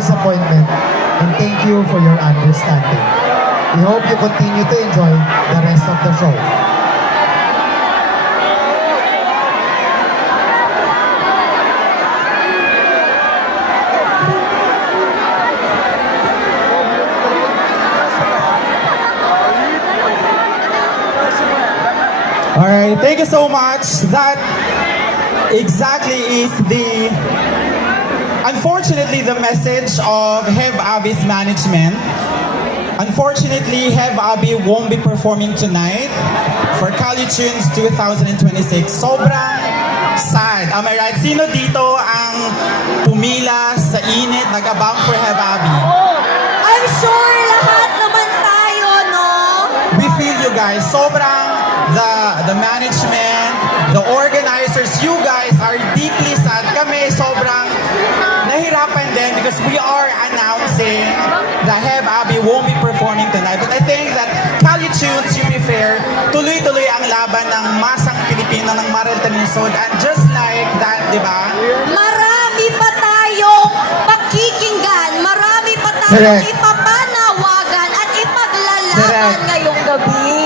disappointment, and thank you for your understanding. We hope you continue to enjoy the rest of the show. All right, thank you so much. That exactly is unfortunately, the message of Hev Abi's management. Unfortunately, Hev Abi won't be performing tonight for Cali Tunes 2026. Sobrang sad. Am I right? Sino dito ang pumila sa init, nag-abang for Hev Abi? I'm sure lahat naman tayo, no? We feel you guys. Sobrang the management, the organizers, you guys are deeply sad. Kami sobrang nahirapan din because we are announcing that Hev Abi won't be performing tonight. But I think that Cali Tunes, to be fair, tuloy-tuloy ang laban ng masang Pilipino ng Maral Talisod. And just like that, di ba? Marami pa tayong pakikinggan, marami pa tayong Correct. ipapanawagan at ipaglalaban Correct. ngayong gabi.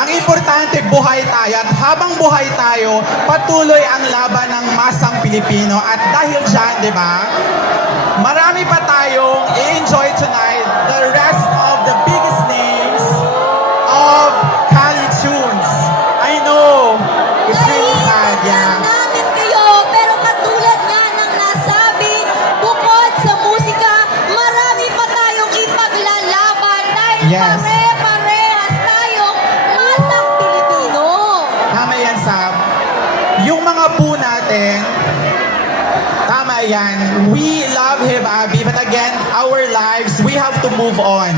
Ang importante, buhay tayo. At habang buhay tayo, patuloy ang laban ng masang Pilipino. At dahil dyan, di ba, marami pa tayong i-enjoy tonight the rest of the biggest names of Cali Tunes. I know, it's really sad, yeah. namin kayo, pero katulad nga ng nasabi, bukod sa musika, marami pa tayong ipaglalaban dahil Yes. pare-parehas tayong masang Pilipino. Tama yan, Sab. Yung mga po natin, tama yan. We love Hev Abi, but again, our lives, we have to move on.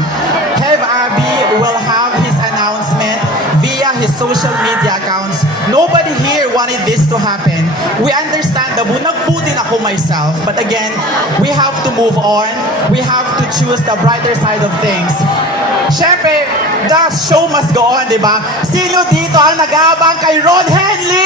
Hev Abi will have his announcement via his social media accounts. Nobody here wanted this to happen. We understand that nagpo din ako myself, but again, we have to move on. We have to choose the brighter side of things. Siyempre, the show must go on, di ba? Sino dito ang nag-aabang kay Ron Henley?